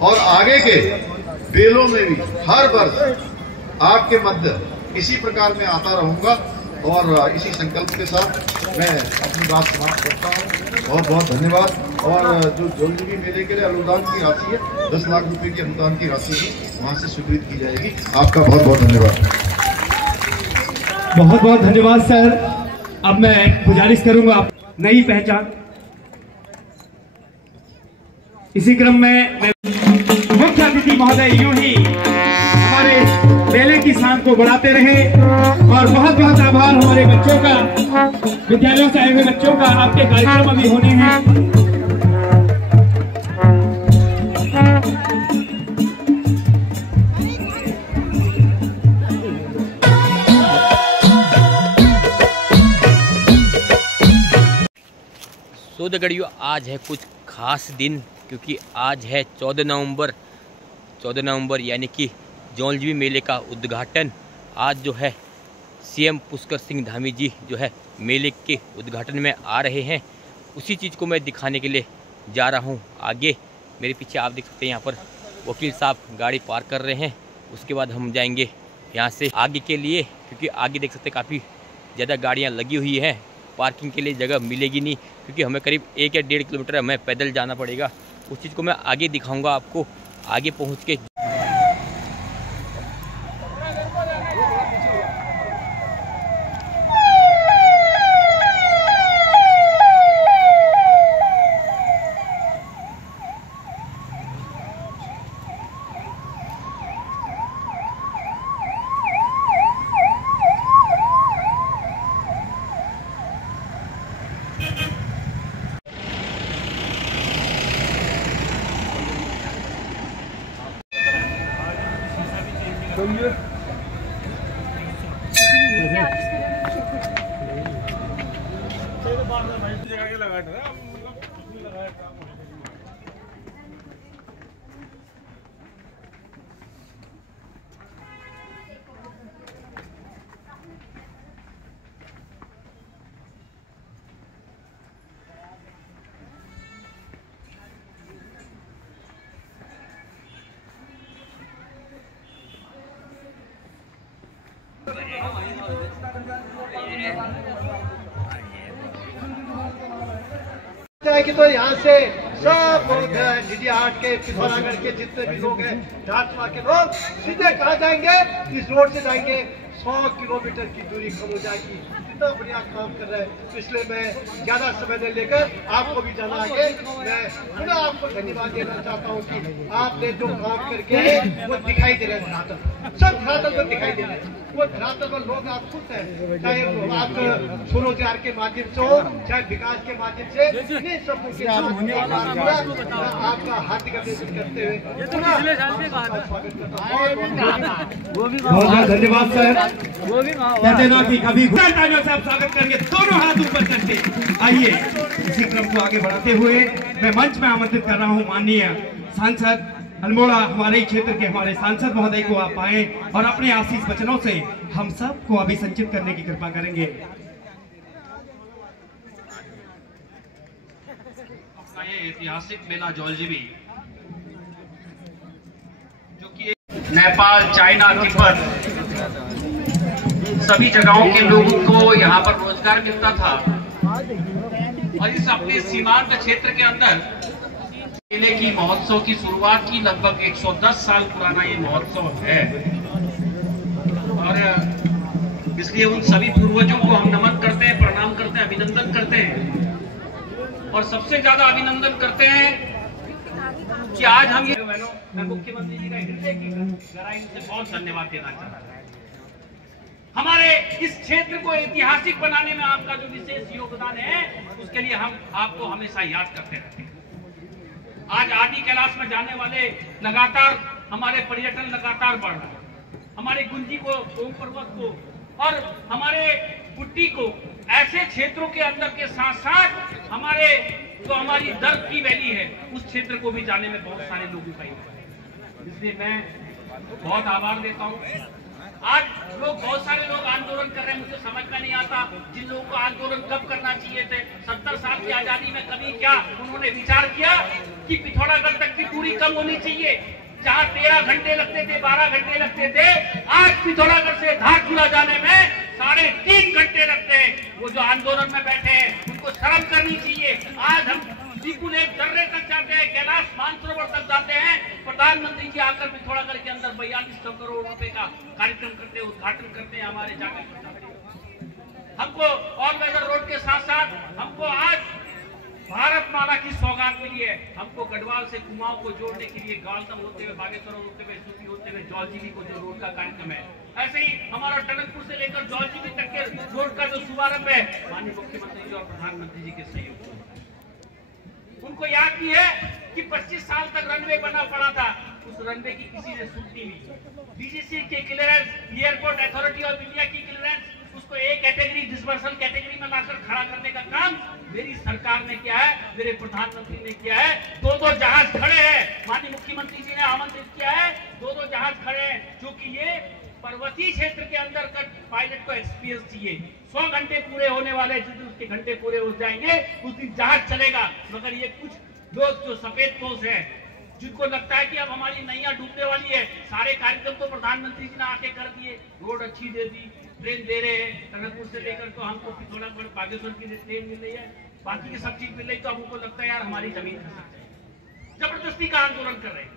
और आगे के बेलों में भी हर वर्ष आपके मध्य इसी प्रकार में आता रहूंगा और इसी संकल्प के साथ मैं अपनी बात समाप्त करता हूँ। बहुत बहुत धन्यवाद। और जो जोलजीबी मेले के लिए अनुदान की राशि है 10 लाख रुपए की अनुदान की राशि भी वहां से स्वीकृत की जाएगी। आपका बहुत बहुत धन्यवाद। बहुत बहुत धन्यवाद सर। अब मैं गुजारिश करूंगा नई पहचान। इसी क्रम में मुख्य अतिथि महोदय यूं ही हमारे मेले की शान को बढ़ाते रहे और बहुत बहुत आभार हमारे बच्चों का, विद्यालयों से आए हुए बच्चों का। आपके कार्यक्रम अभी होने हैं। सो दगड़ियों, आज है कुछ खास दिन, क्योंकि आज है 14 नवंबर यानी कि जोलजीबी मेले का उद्घाटन। आज जो है सीएम पुष्कर सिंह धामी जी जो है मेले के उद्घाटन में आ रहे हैं। उसी चीज़ को मैं दिखाने के लिए जा रहा हूं। आगे मेरे पीछे आप देख सकते हैं, यहाँ पर वकील साहब गाड़ी पार्क कर रहे हैं। उसके बाद हम जाएंगे यहाँ से आगे के लिए, क्योंकि आगे देख सकते हैं काफ़ी ज़्यादा गाड़ियाँ लगी हुई हैं। पार्किंग के लिए जगह मिलेगी नहीं, क्योंकि हमें करीब 1 या 1.5 किलोमीटर हमें पैदल जाना पड़ेगा। उस चीज़ को मैं आगे दिखाऊंगा आपको। आगे पहुंच के कि तो यहाँ से सब लोग डिडियाहाट के, पिथौरागढ़ के जितने भी लोग हैं, ढाटवा के लोग सीधे कहाँ जाएंगे? इस रोड से जाएंगे। 100 किलोमीटर की दूरी कम हो जाएगी। इतना बढ़िया काम कर रहे हैं, इसलिए मैं ज्यादा समय नहीं लेकर आपको भी जाना आगे। मैं पुनः आपको धन्यवाद देना चाहता हूँ कि आपने जो काम करके वो दिखाई दे रहे हैं। सब धरातल पर दिखाई दे रहे हैं। वो धरातल पर लोग आप खुश हैं, चाहे आप स्वरोजगार के माध्यम से हो, चाहे विकास के माध्यम से। इन सबको आपका हार्दिक अभिनंदन करते हुए बहुत धन्यवाद सर। कहते ना कि कभी से आप स्वागत करेंगे, दोनों हाथ ऊपर करके। आइए इसी क्रम को आगे बढ़ाते हुए मैं मंच में आमंत्रित कर रहा हूं माननीय सांसद अल्मोड़ा, हमारे क्षेत्र के हमारे सांसद महोदय को आप आए और अपने आशीष वचनों से हम सब को अभिसंचित करने की कृपा करेंगे। ये ऐतिहासिक मेला जोलजीबी, जो कि नेपाल, चाइना, तिब्बत सभी जगहों के लोगों को यहाँ पर रोजगार मिलता था। और इस अपने सीमांत क्षेत्र के अंदर मेले की महोत्सव की शुरुआत की लगभग 110 साल पुराना ये महोत्सव है। और इसलिए उन सभी पूर्वजों को हम नमन करते हैं, प्रणाम करते हैं, अभिनंदन करते हैं। और सबसे ज्यादा अभिनंदन करते हैं कि आज हम ये मैं मुख्यमंत्री जी का हृदय की गहराई से बहुत धन्यवाद देना चाहता हूँ। हमारे इस क्षेत्र को ऐतिहासिक बनाने में आपका जो विशेष योगदान है, उसके लिए हम आपको हमेशा याद करते रहते हैं। आज आदि कैलाश में जाने वाले लगातार हमारे पर्यटन लगातार बढ़ रहा है। हमारे गुंजी को, ओम पर्वत को और हमारे कुट्टी को, ऐसे क्षेत्रों के अंदर के साथ साथ हमारे जो हमारी दर्द की वैली है, उस क्षेत्र को भी जाने में बहुत सारे लोगों का है। इसलिए मैं बहुत आभार देता हूँ। आज बहुत सारे लोग आंदोलन कर रहे हैं, मुझे समझ में नहीं आता जिन लोगों को आंदोलन कब करना चाहिए थे। 70 साल की आजादी में कभी क्या उन्होंने विचार किया कि पिथौरागढ़ तक की दूरी कम होनी चाहिए। जहां 13 घंटे लगते थे, 12 घंटे लगते थे, आज पिथौरागढ़ से धारचूला जाने में 3.5 घंटे लगते हैं। वो जो आंदोलन में बैठे हैं उनको शर्म करनी चाहिए। आज हम बिल्कुल एक दर्रे तक जाते हैं, कैलाश मानसरोवर तक जाते हैं, प्रधानमंत्री जी आकर पिथौरागढ़ के अंदर 4200 करोड़ रुपए का कार्यक्रम करते हैं, उद्घाटन करते हैं हमारे जाकर। हमको ऑल वेदर रोड के साथ साथ हमको आज भारतमाला की सौगात मिली है। हमको गढ़वाल से कुमाऊं को जोड़ने के लिए गालतम होते हुए, बागेश्वर होते हुए, सूती होते हुए जौलजीबी को जो रोड का कार्यक्रम है, ऐसे ही हमारा टनकपुर से लेकर जौलजीबी तक के रोड का जो शुभारंभ है माननीय मुख्यमंत्री जी और प्रधानमंत्री जी के सहयोग से। उनको याद भी है कि 25 साल तक रनवे बना पड़ा था, उस रनवे की किसी ने सुनती नहीं। डीजीसी के clearance, airport authority of India की क्लियरेंस, उसको एक कैटेगरी डिसबर्सल कैटेगरी में लाकर खड़ा करने का काम मेरी सरकार ने किया है, मेरे प्रधानमंत्री ने किया है। 2 जहाज खड़े हैं, माननीय मुख्यमंत्री जी ने आमंत्रित किया है, 2 जहाज खड़े हैं, क्योंकि ये पर्वतीय क्षेत्र के अंदर का पायलट को एक्सपीरियंस चाहिए। 100 घंटे पूरे होने वाले, जिस दिन उसके घंटे पूरे हो जाएंगे उस दिन जहाज चलेगा। मगर ये कुछ लोग जो सफेद पोश है, जिनको लगता है कि अब हमारी नैया डूबने वाली है, सारे कार्यक्रम तो प्रधानमंत्री जी ने आके कर दिए, रोड अच्छी दे दी, ट्रेन दे रहे हैं, टनकपुर से लेकर तो हमको पिथौरागढ़ बागेश्वर की ट्रेन मिल रही है, बाकी की सब चीज मिल रही, तो अब उनको लगता है यार हमारी जमीन खसक जाएगी, जबरदस्ती का आंदोलन कर रहे हैं।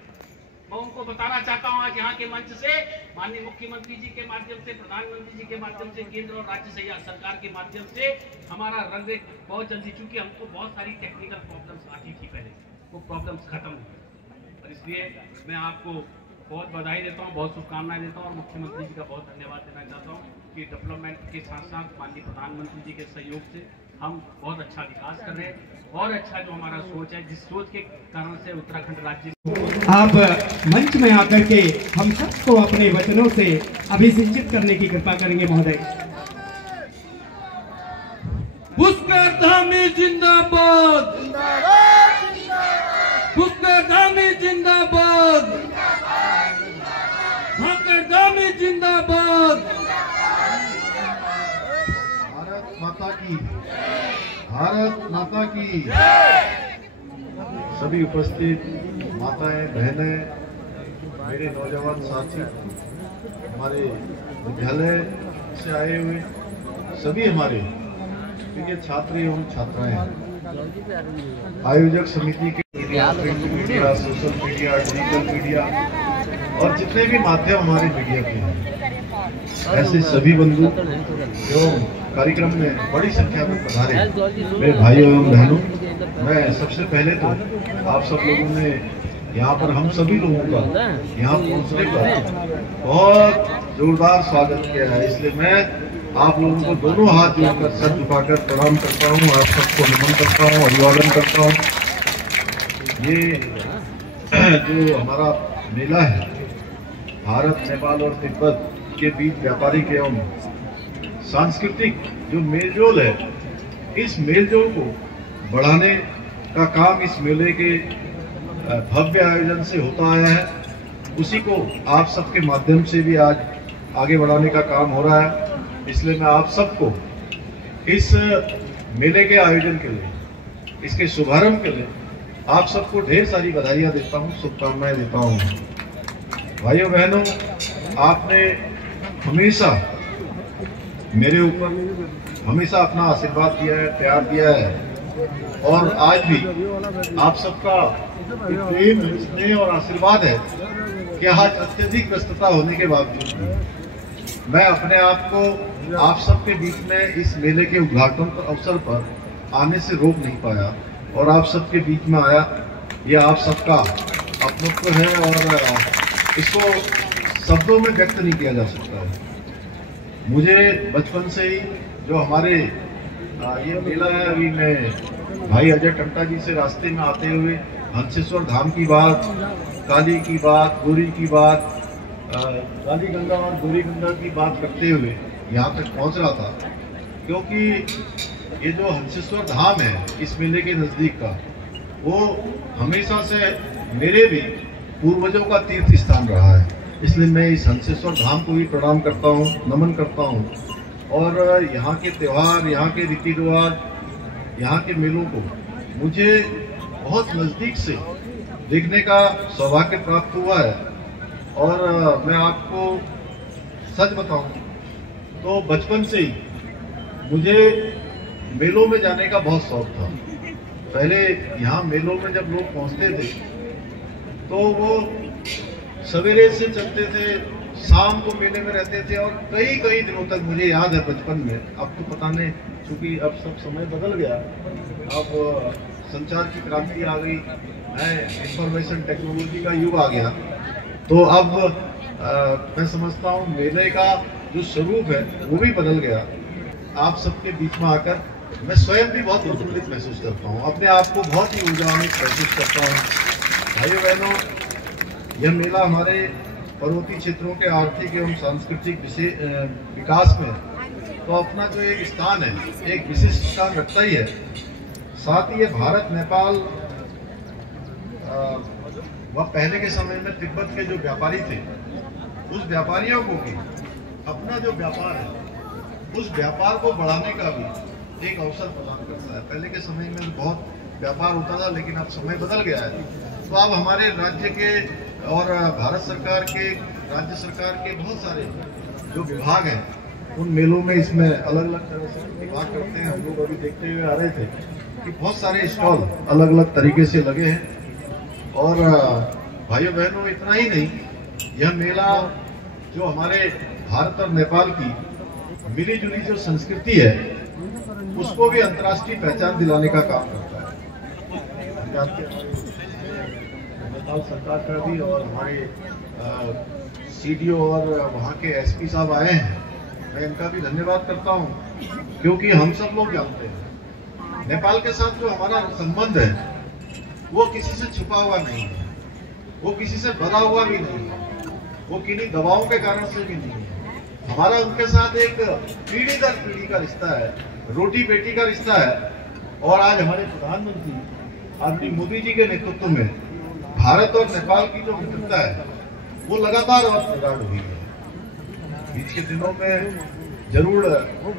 मैं उनको बताना चाहता हूं आज यहाँ के मंच से, माननीय मुख्यमंत्री जी के माध्यम से, प्रधानमंत्री जी के माध्यम से, केंद्र और राज्य सरकार के माध्यम से हमारा रनवे बहुत जल्दी, चूंकि हमको बहुत सारी टेक्निकल प्रॉब्लम्स आती थी पहले, वो प्रॉब्लम्स खत्म हो गई, और इसलिए मैं आपको बहुत बधाई देता हूँ, बहुत शुभकामनाएं देता हूँ, और मुख्यमंत्री जी का बहुत धन्यवाद देना चाहता हूँ कि डेवलपमेंट के साथ साथ माननीय प्रधानमंत्री जी के सहयोग से हम बहुत अच्छा विकास कर रहे हैं, और अच्छा जो हमारा सोच है, जिस सोच के कारण से उत्तराखंड राज्य आप मंच में आकर के हम सबको अपने वचनों से अभिसिंचित करने की कृपा करेंगे महोदय। पुष्कर धामी जिंदाबाद, पुष्कर धामी जिंदाबाद, पुष्कर धामी जिंदाबाद। भारत माता की, भारत माता की। सभी उपस्थित माताएं, बहनें, मेरे नौजवान साथी, हमारे विद्यालय से आए हुए सभी हमारे प्रिय छात्र एवं छात्राएं, आयोजक समिति के print media, social media, digital media और जितने भी माध्यम हमारे मीडिया के हैं, ऐसे सभी बंधु एवं कार्यक्रम में बड़ी संख्या में पधारे मेरे भाइयों एवं बहनों, मैं सबसे पहले तो आप सब लोगों ने यहाँ पर हम सभी लोगों का यहाँ पहुँचने पर बहुत जोरदार स्वागत किया है, इसलिए मैं आप लोगों को दोनों हाथ जोड़कर सर झुकाकर प्रणाम करता हूँ, आप सबको नमन करता हूँ, अभिवादन करता हूँ। ये जो हमारा मेला है, भारत, नेपाल और तिब्बत के बीच व्यापारिक एवं सांस्कृतिक जो मेलजोल है, इस मेलजोल को बढ़ाने का काम इस मेले के भव्य आयोजन से होता आया है। उसी को आप सबके माध्यम से भी आज आगे बढ़ाने का काम हो रहा है, इसलिए मैं आप सबको इस मेले के आयोजन के लिए, इसके शुभारंभ के लिए आप सबको ढेर सारी बधाइयां देता हूं, शुभकामनाएं देता हूं। भाइयों बहनों, आपने हमेशा मेरे ऊपर हमेशा अपना आशीर्वाद दिया है, प्यार दिया है, और आज भी आप सबका प्रेम, स्नेह और आशीर्वाद है कि आज अत्यधिक व्यस्तता होने के बावजूद भी मैं अपने आप को आप सबके बीच में इस मेले के उद्घाटन अवसर पर आने से रोक नहीं पाया, और आप सबके बीच में आया। ये आप सबका अपनत्व है और इसको शब्दों में व्यक्त नहीं किया जा सकता है। मुझे बचपन से ही जो हमारे ये मेला है, अभी मैं भाई अजय टंटा जी से रास्ते में आते हुए हंसेश्वर धाम की बात, काली की बात, गौरी की बात, काली गंगा और गौरी गंगा की बात करते हुए यहाँ तक पहुँच रहा था, क्योंकि ये जो हंसेश्वर धाम है इस मेले के नज़दीक का, वो हमेशा से मेरे भी पूर्वजों का तीर्थ स्थान रहा है। इसलिए मैं इस हंसेश्वर धाम को भी प्रणाम करता हूँ, नमन करता हूँ, और यहाँ के त्यौहार, यहाँ के रीति रिवाज, यहाँ के मेलों को मुझे बहुत नज़दीक से देखने का सौभाग्य प्राप्त हुआ है। और मैं आपको सच बताऊं तो बचपन से ही मुझे मेलों में जाने का बहुत शौक था। पहले यहाँ मेलों में जब लोग पहुँचते थे तो वो सवेरे से चलते थे, शाम को मेले में रहते थे और कई कई दिनों तक मुझे याद है बचपन में। अब तो पता नहीं, क्योंकि अब सब समय बदल गया, अब संचार की क्रांति आ गई, इंफॉर्मेशन टेक्नोलॉजी का युग आ गया, तो अब मैं समझता हूँ मेले का जो स्वरूप है वो भी बदल गया। आप सबके बीच में आकर मैं स्वयं भी बहुत प्रफुल्लित महसूस करता हूँ, अपने आप को बहुत ही ऊर्जान्वित महसूस करता हूँ। भाइयों बहनों, यह मेला हमारे पर्वतीय क्षेत्रों के आर्थिक एवं सांस्कृतिक विकास में तो अपना जो एक स्थान है, एक विशिष्ट स्थान रखता ही है। साथ ही ये भारत नेपाल वह पहले के समय में तिब्बत के जो व्यापारी थे, उस व्यापारियों को भी अपना जो व्यापार है उस व्यापार को बढ़ाने का भी एक अवसर प्रदान करता है। पहले के समय में बहुत व्यापार होता था, लेकिन अब समय बदल गया है, तो अब हमारे राज्य के और भारत सरकार के, राज्य सरकार के बहुत सारे जो विभाग हैं उन मेलों में इसमें अलग अलग तरह से विभाग करते हैं। हम लोग अभी देखते हुए आ रहे थे कि बहुत सारे स्टॉल अलग अलग तरीके से लगे हैं। और भाइयों बहनों, इतना ही नहीं, यह मेला जो हमारे भारत और नेपाल की मिली जुली जो संस्कृति है उसको भी अंतर्राष्ट्रीय पहचान दिलाने का काम करता है। नेपाल सरकार का भी और हमारे सीडीओ और वहाँ के एसपी साहब आए हैं, मैं इनका भी धन्यवाद करता हूँ, क्योंकि हम सब लोग जानते हैं नेपाल के साथ जो हमारा संबंध है वो किसी से छुपा हुआ नहीं है, वो किसी से बना हुआ भी नहीं है, वो किन्हीं दबावों के कारण से भी नहीं है। हमारा उनके साथ एक पीढ़ी दर पीढ़ी का रिश्ता है, रोटी बेटी का रिश्ता है। और आज हमारे प्रधानमंत्री आदरणीय मोदी जी के नेतृत्व में भारत और नेपाल की जो मित्रता है वो लगातार और प्रगाढ़ हुई है। बीच के दिनों में जरूर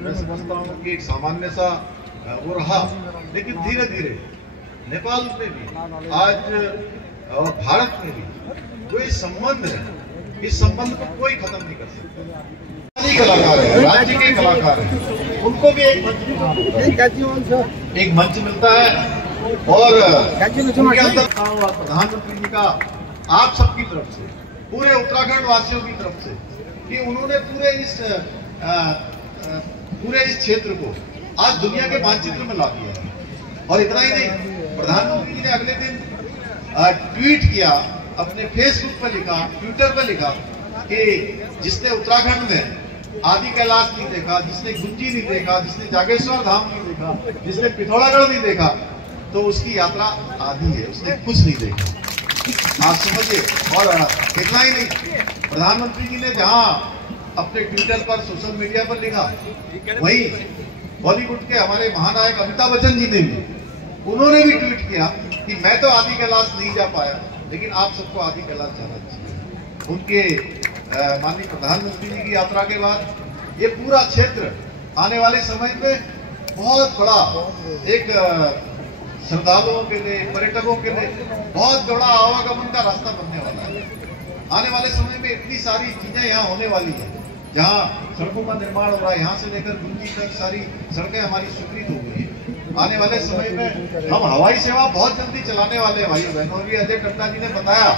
मैं समझता हूँ कि एक सामान्य सा वो रहा, लेकिन धीरे धीरे नेपाल में भी आज और भारत में भी जो इस संबंध है, इस संबंध को कोई खत्म नहीं कर सकता। कलाकार है, राज्य के कलाकार हैं, उनको भी एक मंच मिलता है। और उनके अंदर प्रधानमंत्री जी का आप सबकी तरफ से, पूरे उत्तराखंड वासियों की तरफ से, कि उन्होंने पूरे इस क्षेत्र को आज दुनिया के मानचित्र में ला दिया है। और इतना ही नहीं, प्रधानमंत्री जी ने अगले दिन ट्वीट किया, अपने फेसबुक पर लिखा, ट्विटर पर लिखा कि जिसने उत्तराखंड में आदि कैलाश नहीं देखा, जिसने गुंजी नहीं देखा, जिसने जागेश्वर धाम नहीं देखा, जिसने पिथौरागढ़ नहीं देखा, तो उसकी यात्रा आधी है, उसने कुछ नहीं देखा। आप समझिए। और इतना ही नहीं, प्रधानमंत्री जी ने जहां अपने ट्विटर पर, सोशल मीडिया पर लिखा, वहीं बॉलीवुड के हमारे महानायक अमिताभ बच्चन जी ने भी, उन्होंने भी ट्वीट किया कि मैं तो आदि कैलाश नहीं जा पाया, लेकिन आप सबको आदि कैलाश जाना चाहिए। उनके माननीय प्रधानमंत्री जी की यात्रा के बाद ये पूरा क्षेत्र आने वाले समय में बहुत बड़ा एक श्रद्धालुओं के लिए, पर्यटकों के लिए बहुत बड़ा आवागमन का रास्ता बनने वाला है। आने वाले समय में इतनी सारी चीजें यहाँ होने वाली है, जहाँ सड़कों का निर्माण हो रहा है, यहाँ से लेकर गुंजी तक सारी सड़कें हमारी स्वीकृत हो गई है। आने वाले समय में हम हवाई सेवा बहुत जल्दी चलाने वाले हैं। भाइयों बहनों, अभी अजय टंडा जी ने बताया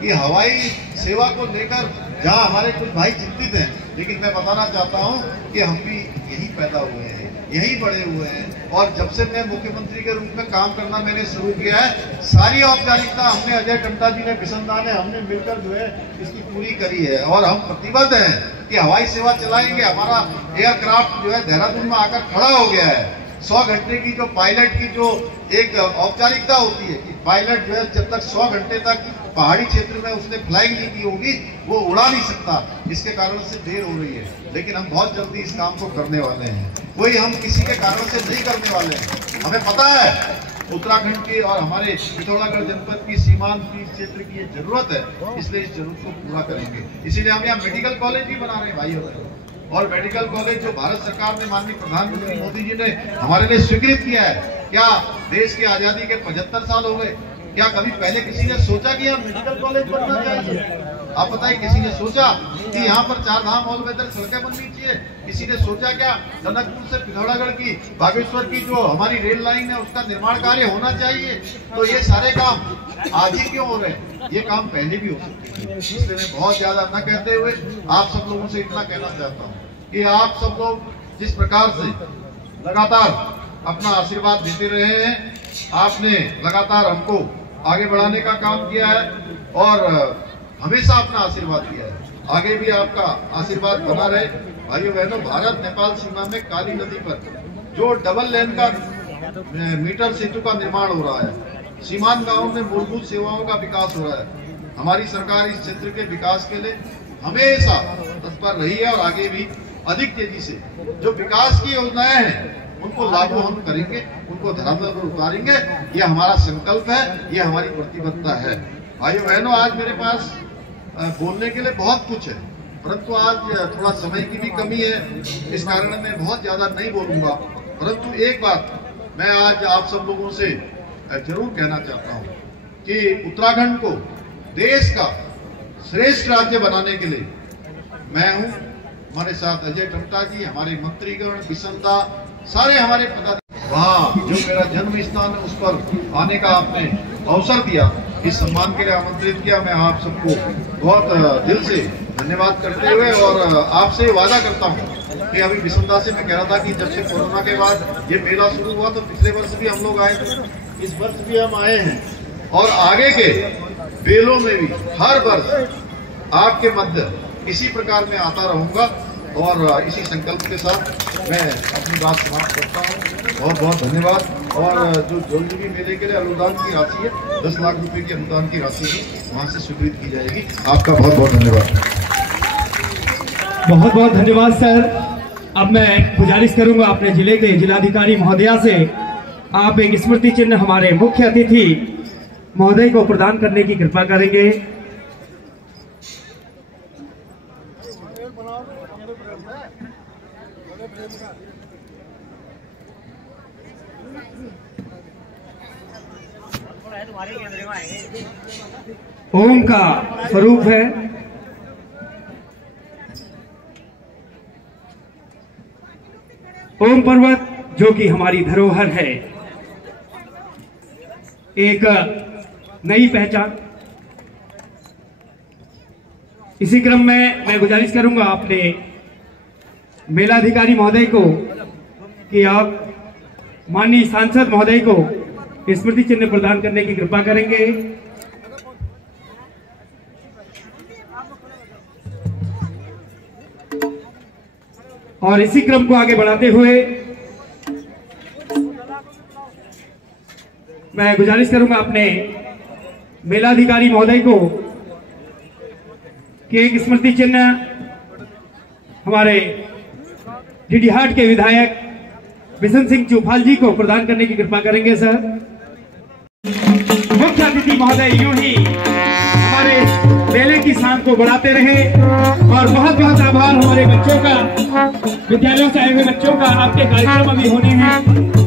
कि हवाई सेवा को लेकर जहाँ हमारे कुछ भाई चिंतित हैं, लेकिन मैं बताना चाहता हूँ कि हम भी यही पैदा हुए हैं, यही बड़े हुए हैं। और जब से मैं मुख्यमंत्री के रूप में काम करना मैंने शुरू किया है, सारी औपचारिकता हमने, अजय टंडा जी ने, बिशनदा ने, हमने मिलकर जो है इसकी पूरी करी है। और हम प्रतिबद्ध हैं कि हवाई सेवा चलाएंगे। हमारा एयरक्राफ्ट जो है देहरादून में आकर खड़ा हो गया है। 100 घंटे की जो पायलट की जो एक औपचारिकता होती है कि पायलट जो है जब तक 100 घंटे तक पहाड़ी क्षेत्र में उसने फ्लाइंग नहीं की होगी वो उड़ा नहीं सकता। इसके कारण से देर हो रही है, लेकिन हम बहुत जल्दी इस काम को करने वाले हैं। कोई हम किसी के कारण से नहीं करने वाले हैं। हमें पता है उत्तराखंड की और हमारे पिथौरागढ़ जनपद की सीमांत क्षेत्र की ये जरूरत है, इसलिए इस जरूरत को पूरा करेंगे। इसीलिए हम यहाँ मेडिकल कॉलेज भी बना रहे हैं भाइयों। और मेडिकल कॉलेज जो भारत सरकार ने, माननीय प्रधानमंत्री मोदी जी ने हमारे लिए स्वीकृत किया है। क्या देश की आजादी के 75 साल हो गए, क्या कभी पहले किसी ने सोचा कि यहाँ मेडिकल कॉलेज बनना चाहिए? आप बताइए, किसी ने सोचा कि यहाँ पर 4 धाम ऑल वेदर सड़कें बननी चाहिए? किसी ने सोचा क्या टनकपुर से पिथौरागढ़ की, बागेश्वर की जो हमारी रेल लाइन है उसका निर्माण कार्य होना चाहिए? तो ये सारे काम आज ही क्यों हो रहे हैं? ये काम पहले भी हो सकते हैं। इसलिए मैं बहुत ज्यादा न कहते हुए आप सब लोगों से इतना कहना चाहता हूँ कि आप सब लोग जिस प्रकार से लगातार अपना आशीर्वाद देते रहे हैं, आपने लगातार हमको आगे बढ़ाने का काम किया है और हमेशा अपना आशीर्वाद दिया है। आगे भी आपका आशीर्वाद बना रहे। भाइयों बहनों, भारत नेपाल सीमा में काली नदी पर जो डबल लेन का मीटर सेतु का निर्माण हो रहा है, सीमांत गांवों में मूलभूत सेवाओं का विकास हो रहा है। हमारी सरकार इस क्षेत्र के विकास के लिए हमेशा तत्पर रही है और आगे भी अधिक तेजी से जो विकास की योजनाएं हैं उनको लागू हम करेंगे, उनको धरातल पर उतारेंगे। यह हमारा संकल्प है, यह हमारी प्रतिबद्धता है। भाइयों बहनों, आज मेरे पास बोलने के लिए बहुत कुछ है, परंतु आज थोड़ा समय की भी कमी है, इस कारण मैं बहुत ज्यादा नहीं बोलूंगा। परंतु एक बात मैं आज आप सब लोगों से जरूर कहना चाहता हूं कि उत्तराखंड को देश का श्रेष्ठ राज्य बनाने के लिए मैं हूं, हमारे साथ अजय टमटा जी, हमारे मंत्रीगण, बिसंता, सारे हमारे पदाधिकारी, वहाँ जो मेरा जन्म स्थान है उस पर आने का आपने अवसर दिया, इस सम्मान के लिए आमंत्रित किया। मैं आप सबको बहुत दिल से धन्यवाद करते हुए और आपसे वादा करता हूँ कि अभी बिसंता से मैं कह रहा था कि जब से कोरोना के बाद ये मेला शुरू हुआ तो पिछले वर्ष भी हम लोग आए थे, इस वर्ष भी हम आए हैं और आगे के बेलों में भी हर वर्ष आपके मध्य इसी प्रकार में आता रहूंगा और इसी संकल्प के साथ मैं अपनी बात समाप्त करता हूँ। बहुत बहुत धन्यवाद। और जो जौलजीबी मेले के लिए अनुदान की राशि है, 10 लाख रुपए की अनुदान की राशि भी वहाँ से स्वीकृत की जाएगी। आपका बहुत बहुत धन्यवाद। बहुत बहुत धन्यवाद सर। अब मैं गुजारिश करूंगा अपने जिले के जिलाधिकारी महोदया से, आप एक स्मृति चिन्ह हमारे मुख्य अतिथि महोदय को प्रदान करने की कृपा करेंगे। ओम का स्वरूप है। ओम पर्वत जो कि हमारी धरोहर है, एक नई पहचान। इसी क्रम में मैं गुजारिश करूंगा अपने मेलाधिकारी महोदय को कि आप माननीय सांसद महोदय को स्मृति चिन्ह प्रदान करने की कृपा करेंगे। और इसी क्रम को आगे बढ़ाते हुए मैं गुजारिश करूंगा अपने मेलाधिकारी महोदय को कि एक स्मृति चिन्ह हमारे डीडीहाट के विधायक बिशन सिंह चौफाल जी को प्रदान करने की कृपा करेंगे सर। मुख्य अतिथि महोदय यूं ही हमारे मेले की शान को बढ़ाते रहे और बहुत बहुत आभार हमारे बच्चों का, विद्यालयों से आए हुए बच्चों का। आपके कार्यक्रम अभी होने हैं।